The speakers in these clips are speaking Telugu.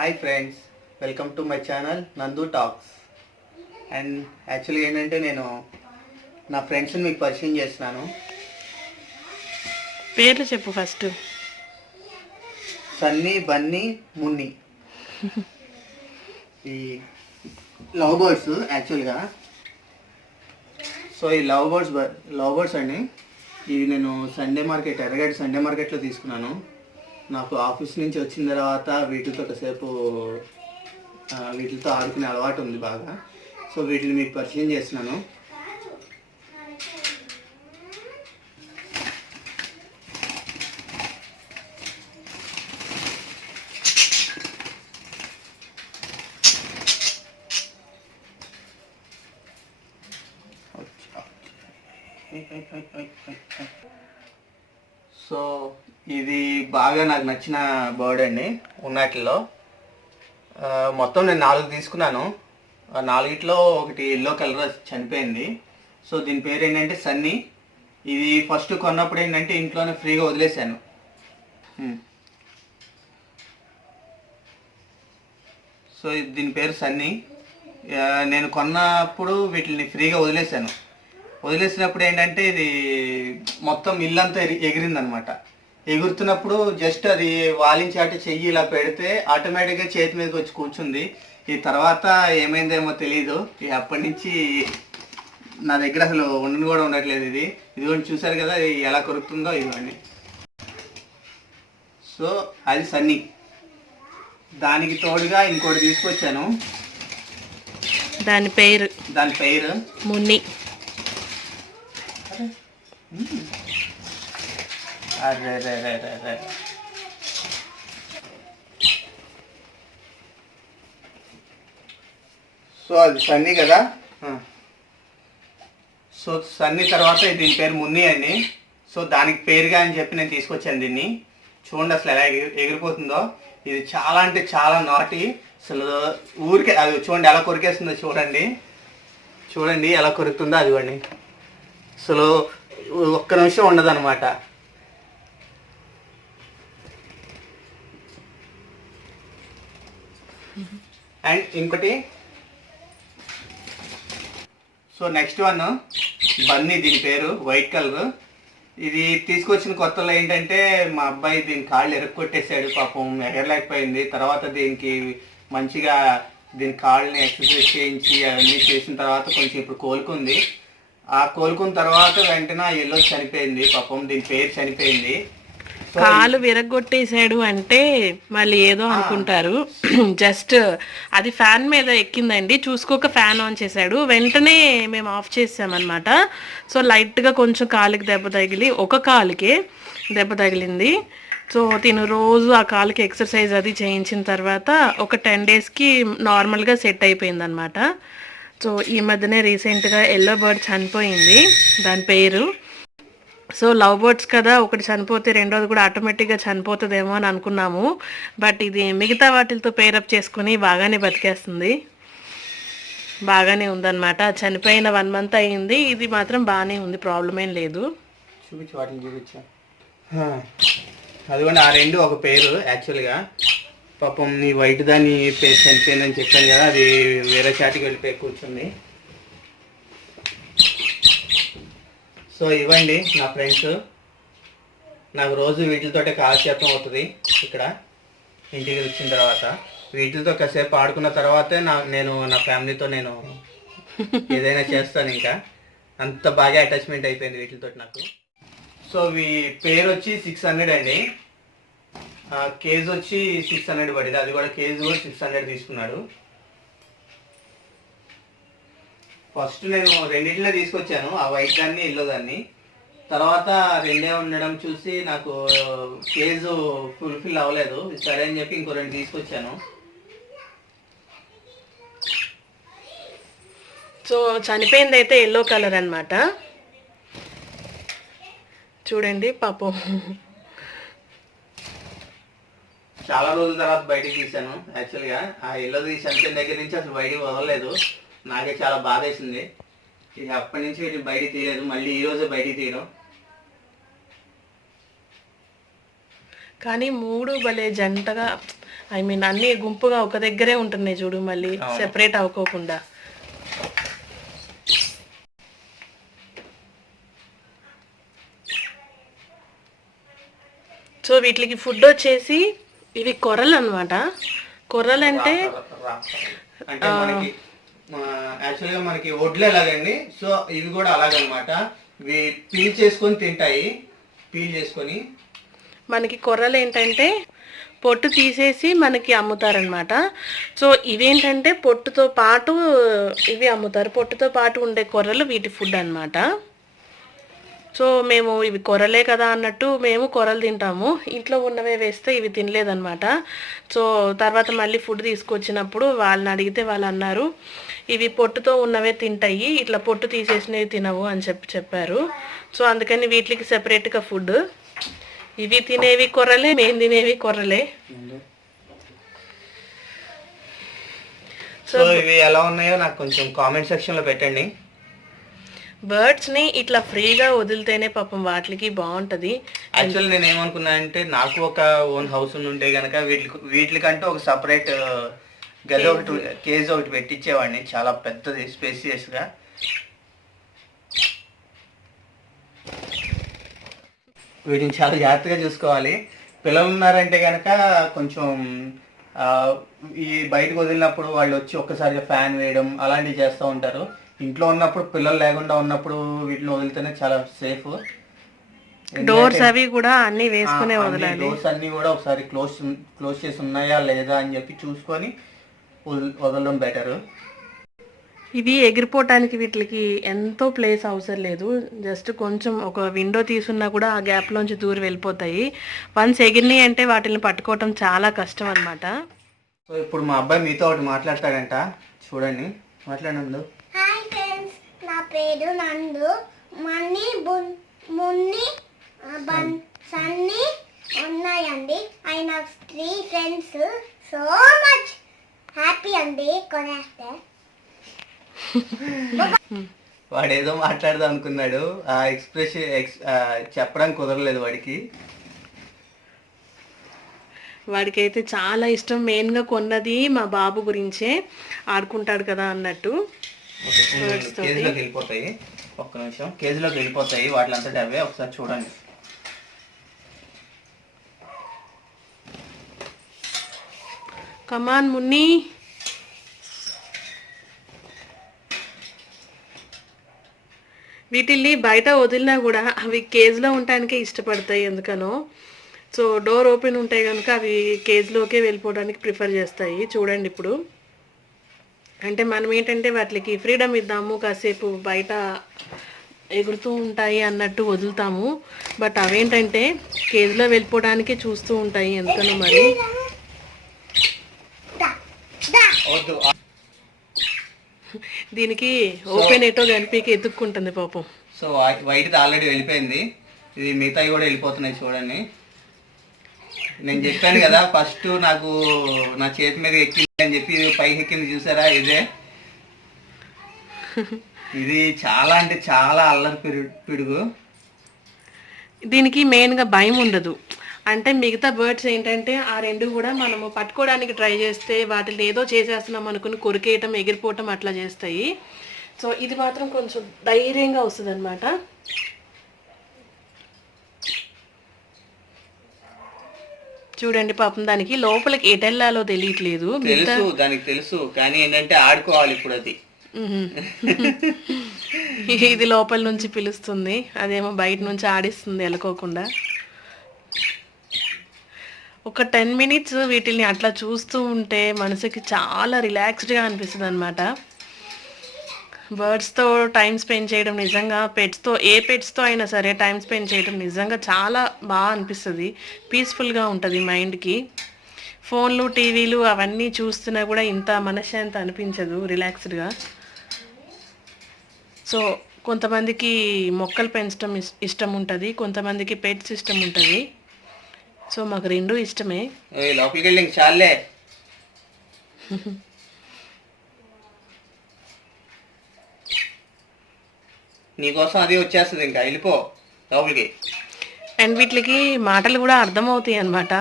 Hi friends, welcome to my channel నందు టాక్స్. అండ్ యాక్చువల్లీ ఏంటంటే నేను నా ఫ్రెండ్స్ని మీకు పరిచయం చేస్తున్నాను. పేర్లు చెప్పు ఫస్ట్. సన్నీ, బన్నీ, మున్ని. ఈ లవ్ బర్డ్స్ యాక్చువల్గా. సో ఈ లవ్ బర్డ్స్ అండి, ఇవి నేను ఎర్రగడ్డ సండే మార్కెట్లో తీసుకున్నాను. నాకు ఆఫీస్ నుంచి వచ్చిన తర్వాత వీటితో కాసేపు వీటితో ఆడుకునే అలవాటు ఉంది బాగా. సో వీటిని మీకు పరిచయం చేస్తున్నాను. సో ఇది బాగా నాకు నచ్చిన బర్డ్ అండి ఉన్నట్లో. మొత్తం నేను 4 తీసుకున్నాను. ఆ 4లో ఒకటి ఎల్లో కలర్ చనిపోయింది. సో దీని పేరు ఏంటంటే సన్నీ. ఇది ఫస్ట్ కొన్నప్పుడు ఏంటంటే ఇంట్లోనే ఫ్రీగా వదిలేశాను. సో దీని పేరు సన్నీ. నేను కొన్నప్పుడు వీటిని ఫ్రీగా వదిలేసినప్పుడు ఏంటంటే ఇది మొత్తం ఇల్లంతా ఎగిరిందనమాట. ఎగురుతున్నప్పుడు జస్ట్ అది వాలించాటి చెయ్యి ఇలా పెడితే ఆటోమేటిక్గా చేతి మీదకి వచ్చి కూర్చుంది. ఈ తర్వాత ఏమైందేమో తెలీదు. అప్పటి నుంచి నా దగ్గర అసలు కూడా ఉండట్లేదు. ఇదిగోండి చూసారు కదా ఎలా కొరుకుతుందో ఇదిగోండి. సో అది సన్నీ. దానికి తోడుగా ఇంకోటి తీసుకొచ్చాను. దాని పేరు మున్ని. అరే సో అది సన్నీ కదా. సో సన్నీ తర్వాత దీని పేరు మున్ని అండి. సో దానికి పేరుగా అని చెప్పి నేను తీసుకొచ్చాను దీన్ని. చూడండి అసలు ఎలా ఎగిరిపోతుందో. ఇది చాలా అంటే చాలా నాటి. అసలు ఊరికే అది చూడండి ఎలా కొరికేస్తుందో. చూడండి ఎలా కొరుకుతుందో. అదివ్వండి అసలు ఒక్క నిమిషం ఉండదన్నమాట. అండ్ ఇంకోటి సో నెక్స్ట్ వన్ బన్నీ. దీని పేరు వైట్ కలర్. ఇది తీసుకొచ్చిన కొత్తలో ఏంటంటే మా అబ్బాయి దీని కాళ్ళు ఎరక్కొట్టేశాడు. పాపం ఎగరలేకపోయింది. తర్వాత దీనికి మంచిగా దీని కాళ్ళని ఎక్సర్సైజ్ చేయించి అవన్నీ చేసిన తర్వాత కొంచెం ఇప్పుడు కోలుకుంది. ఆ కోలుకున్న తర్వాత వెంటనే ఎల్లో చనిపోయింది. పాపం దీని పేరు చనిపోయింది. కాలు విరగొట్టేశాడు అంటే మళ్ళీ ఏదో అనుకుంటారు. జస్ట్ అది ఫ్యాన్ మీద ఎక్కిందండి. చూసుకోక ఫ్యాన్ ఆన్ చేశాడు. వెంటనే మేము ఆఫ్ చేసామన్నమాట. సో లైట్గా కొంచెం కాలుకి ఒక కాలుకే దెబ్బ తగిలింది. సో తిను రోజు ఆ కాలుకి ఎక్సర్సైజ్ అది చేయించిన తర్వాత ఒక 10 డేస్కి నార్మల్గా సెట్ అయిపోయింది అనమాట. సో ఈ మధ్యనే రీసెంట్గా ఎల్లో బర్డ్ చనిపోయింది. దాని పేరు. సో లవ్ బర్డ్స్ కదా, ఒకటి చనిపోతే రెండోది కూడా ఆటోమేటిక్గా చనిపోతుందేమో అని అనుకున్నాము. బట్ ఇది మిగతా వాటితో పేరప్ చేసుకుని బాగానే బతికేస్తుంది. బాగానే ఉందన్నమాట. చనిపోయిన 1 month అయ్యింది. ఇది మాత్రం బాగానే ఉంది, ప్రాబ్లం ఏం లేదు. చూపించా అదిగోండి. ఆ 2 ఒక పేరు. యాక్చువల్గా పాపం నీ వైట్ దాని పేరు చనిపోయిందని చెప్పాను కదా, అది వేరే చాటికి వెళ్ళిపోయి కూర్చుంది. సో ఇవ్వండి నా ఫ్రెండ్స్. నాకు రోజు వీటితోటే కాలక్షేపం అవుతుంది. ఇక్కడ ఇంటికి వచ్చిన తర్వాత వీటితో కాసేపు ఆడుకున్న తర్వాతే నేను నా ఫ్యామిలీతో నేను ఏదైనా చేస్తాను. ఇంకా అంత బాగా అటాచ్మెంట్ అయిపోయింది వీటితో నాకు. సో పేరు వచ్చి 600 అండి. కేజీ వచ్చి 600 పడింది. అది కూడా కేజీ కూడా 600 తీసుకున్నాడు. ఫస్ట్ నేను 2 తీసుకొచ్చాను, ఆ వైట్ దాన్ని ఎల్లో దాన్ని. తర్వాత 2 ఉండడం చూసి నాకు కేజు ఫుల్ఫిల్ అవ్వలేదు. సరే అని చెప్పి ఇంకో 2 తీసుకొచ్చాను. సో చనిపోయింది అయితే ఎల్లో కలర్ అన్నమాట. చూడండి పాపం. చాలా రోజుల తర్వాత బయటికి తీసాను. యాక్చువల్గా ఆ ఎల్లో చనిపోయిన దగ్గర నుంచి అసలు బయటికి వదలలేదు. నాకే చాలా బాధ వేసింది. ఇక అప్పటి నుంచి వీటిని బయటికి తీయలేదు. మళ్ళీ ఈరోజే బయటికి తీయడం. కానీ 3 భలే జంటగా ఐ మీన్ అన్ని గుంపుగా ఒక దగ్గరే ఉంటున్నాయి చూడు, మళ్ళీ అవును. సెపరేట్ అవ్వకోకుండా. సో వీటికి ఫుడ్ వచ్చేసి ఇవి కొర్రలు అనమాట. కొర్రలు అంటే అంటే మనకి యాక్చువల్గా మనకి వడ్లు ఎలాగండి, సో ఇవి కూడా అలాగనమాట. ఇవి పీల్ చేసుకొని తింటాయి, పీల్ చేసుకొని. మనకి కొర్రలు ఏంటంటే పొట్టు తీసేసి మనకి అమ్ముతారనమాట. సో ఇవేంటంటే పొట్టుతో పాటు ఇవి అమ్ముతారు. పొట్టుతో పాటు ఉండే కొర్రలు వీటి ఫుడ్ అన్నమాట. సో మేము ఇవి కొర్రలే కదా అన్నట్టు మేము కొర్రలు తింటాము. ఇంట్లో ఉన్నవే వేస్తే ఇవి తినలేదన్నమాట. సో తర్వాత మళ్ళీ ఫుడ్ తీసుకొచ్చినప్పుడు వాళ్ళని అడిగితే వాళ్ళు అన్నారు ఇవి పొట్టుతో ఉన్నవే తింటాయి, ఇట్లా పొట్టు తీసేసినవి తినవు అని చెప్పారు. సో అందుకని వీటికి సెపరేట్గా ఫుడ్. ఇవి తినేవి కొర్రలే, మేము తినేవి కొర్రలే. సో ఇవి ఎలా ఉన్నాయో నాకు కొంచెం కామెంట్ సెక్షన్లో పెట్టండి. బర్డ్స్ని ఇట్లా ఫ్రీగా వదిలితేనే పాపం వాటికి బాగుంటుంది. యాక్చువల్లీ నేను ఏమనుకున్నా అంటే నాకు ఒక ఓన్ హౌస్ ఉంటే కనుక వీటికంటూ ఒక సపరేట్ గది ఒకటి, కేజ్ ఒకటి పెట్టించేవాడిని, చాలా పెద్దది స్పేసియస్గా. వీటిని చాలా జాగ్రత్తగా చూసుకోవాలి. పిల్లలు ఉన్నారంటే కనుక కొంచెం ఈ బయటకు వదిలినప్పుడు వాళ్ళు వచ్చి ఒక్కసారిగా ఫ్యాన్ వేయడం అలాంటివి చేస్తూ ఉంటారు. ఇంట్లో ఉన్నప్పుడు పిల్లలు లేకుండా ఉన్నప్పుడు వీటిని వదిలితేనే చాలా సేఫ్. డోర్స్ అవి కూడా అన్ని వేసుకునే వదలాలి. డోర్స్ అన్ని కూడా ఒకసారి క్లోజ్ చేసి ఉన్నాయా లేదా అని చెప్పి చూసుకొని వదలడం బెటర్. ఇవి ఎగిరిపోవటానికి వీటికి ఎంతో ప్లేస్ అవసరం లేదు. జస్ట్ కొంచెం ఒక విండో తీసున్నా కూడా ఆ గ్యాప్లోంచి దూరం వెళ్ళిపోతాయి. వన్స్ ఎగిరినాయి అంటే వాటిని పట్టుకోవటం చాలా కష్టం అన్నమాట. సో ఇప్పుడు మా అబ్బాయి మీతో ఒకటి మాట్లాడతాడంట, చూడండి. మాట్లాడండు. హాయ్ ఫ్రెండ్స్, నా పేరు నందు. మన్ని మున్ని సన్ని ఉన్నాయండి. ఐ నాకు 3 ఫ్రెండ్స్. సో మచ్ హ్యాపీ అండి కొనేస్తే. వాడేదో మాట్లాడదాం అనుకున్నాడు, ఆ ఎక్స్ప్రెషన్ చెప్పడానికి కుదరలేదు వాడికి. వాడికైతే చాలా ఇష్టం. మెయిన్గా కొన్నది మా బాబు గురించే, ఆడుకుంటాడు కదా అన్నట్టు. కేజీలోకి వెళ్ళిపోతాయి, ఒక్క నిమిషం. కేజీలోకి వెళ్ళిపోతాయి వాటిలంతటా అవే. ఒకసారి చూడండి. కమాన్ మున్ని. వీటిల్ని బయట వదిలినా కూడా అవి కేజ్లో ఉండటానికే ఇష్టపడతాయి ఎందుకనో. సో డోర్ ఓపెన్ ఉంటాయి కనుక అవి కేజ్లోకే వెళ్ళిపోవడానికి ప్రిఫర్ చేస్తాయి. చూడండి ఇప్పుడు. అంటే మనం ఏంటంటే వాటికి ఫ్రీడమ్ ఇద్దాము, కాసేపు బయట ఎగురుతూ ఉంటాయి అన్నట్టు వదులుతాము. బట్ అవేంటంటే కేజ్లో వెళ్ళిపోవడానికే చూస్తూ ఉంటాయి ఎందుకనో మరి. దీనికి ఓపెన్ ఎటో కనిపించి ఎత్తుక్కుంటుంది పాపం. సో వైట్ది ఆల్రెడీ వెళ్ళిపోయింది, ఇది మిగతాయి కూడా వెళ్ళిపోతున్నాయి చూడండి. నేను చెప్పాను కదా ఫస్ట్ నాకు నా చేతి మీద ఎక్కింది అని చెప్పి పైకి ఎక్కింది చూసారా, ఇదే. ఇది చాలా అంటే చాలా అల్లరి పిడుగు. దీనికి మెయిన్గా భయం ఉండదు. అంటే మిగతా బర్డ్స్ ఏంటంటే ఆ రెండు కూడా మనము పట్టుకోవడానికి ట్రై చేస్తే వాటిని ఏదో చేసేస్తున్నాం అనుకుని కొరికేయటం, ఎగిరిపోవటం అట్లా చేస్తాయి. సో ఇది మాత్రం కొంచెం ధైర్యంగా వస్తుంది అనమాట. చూడండి పాపం దానికి లోపలికి ఎటెల్లాలో తెలియట్లేదు. తెలుసు, దానికి తెలుసు, కానీ ఏంటంటే ఆడుకోవాలి ఇప్పుడు అది. ఇది లోపల నుంచి పిలుస్తుంది, అదేమో బయట నుంచి ఆడిస్తుంది ఎలుకోకుండా. ఒక 10 మినిట్స్ వీటిని అట్లా చూస్తూ ఉంటే మనసుకి చాలా రిలాక్స్డ్గా అనిపిస్తుంది అనమాట. బర్డ్స్తో టైం స్పెండ్ చేయడం నిజంగా, ఏ పెట్స్తో అయినా సరే టైం స్పెండ్ చేయడం నిజంగా చాలా బాగా అనిపిస్తుంది. పీస్ఫుల్గా ఉంటుంది మైండ్కి. ఫోన్లు, టీవీలు అవన్నీ చూస్తున్నా కూడా ఇంత మనశ్శాంతి అనిపించదు రిలాక్స్డ్గా. సో కొంతమందికి మొక్కలు పెంచడం ఇష్టం ఉంటుంది, కొంతమందికి పెట్స్ ఇష్టం ఉంటుంది. సో మాకు రెండు ఇష్టమే. లోపలికి వెళ్ళి చాలే. నీకోసం అది వచ్చేస్తుంది, ఇంకా వెళ్ళిపో లోపలికి. అండ్ వీటికి మాటలు కూడా అర్థమవుతాయి అన్నమాట.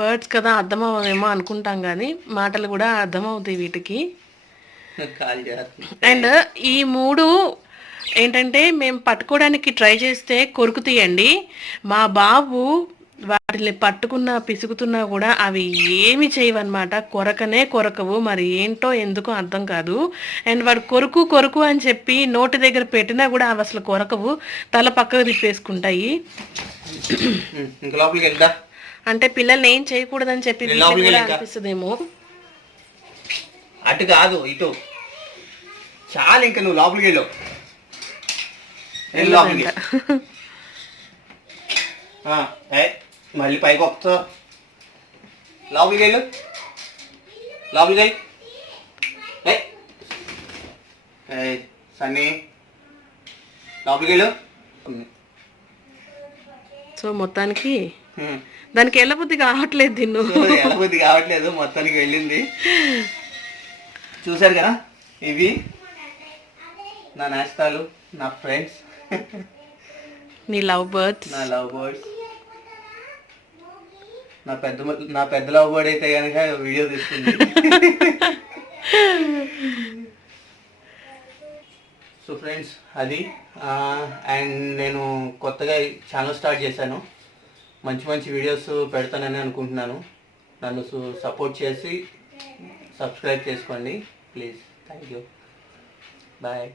వర్డ్స్ కదా అర్థం అవ్వమేమో అనుకుంటాం కానీ మాటలు కూడా అర్థమవుతాయి వీటికి. కాల్ చేస్తుంది. అండ్ ఈ 3 ఏంటంటే మేము పట్టుకోవడానికి ట్రై చేస్తే కొరుకుతాయండి. మా బాబు వాటిని పట్టుకున్నా పిసుకుతున్నా కూడా అవి ఏమి చేయవన్నమాట, కొరకవు. మరి ఏంటో ఎందుకో అర్థం కాదు. అండ్ వాడు కొరుకు అని చెప్పి నోటి దగ్గర పెట్టినా కూడా అవి అసలు కొరకవు, తల పక్కకు తిప్పేసుకుంటాయి. ఇంకా లోపలికి వెళ్దా అంటే పిల్లల్ని ఏం చేయకూడదని చెప్పి వీళ్ళకి కూడా అనిపిస్తుందేమో. అటు కాదు ఇటు. చాలు ఇంకా నువ్వు లోపలికి వెళ్ళు. లోపలికి మళ్ళీ పైకి వస్తా. లోపలికి వెళ్ళు. లోపలికి వెళ్ళి సన్నీ లోపలికి వెళ్ళు. సో మొత్తానికి దానికి వెళ్ళబుద్ధి కావట్లేదు. తిన్ను వెళ్ళబుద్ధి కావట్లేదు, మొత్తానికి వెళ్ళింది. చూసారు కదా, ఇవి నా నేస్తాలు, నా ఫ్రెండ్స్, నీ లవ్ బర్డ్స్. నా లవ్ బర్డ్స్. నా పెద్ద లవ్ బర్డ్ అయితే కనుక వీడియో తీసుకుంది. సో ఫ్రెండ్స్ అది. అండ్ నేను కొత్తగా ఛానల్ స్టార్ట్ చేశాను. మంచి వీడియోస్ పెడతానని అనుకుంటున్నాను. నన్ను సపోర్ట్ చేసి సబ్స్క్రైబ్ చేసుకోండి ప్లీజ్. Thank you. బాయ్.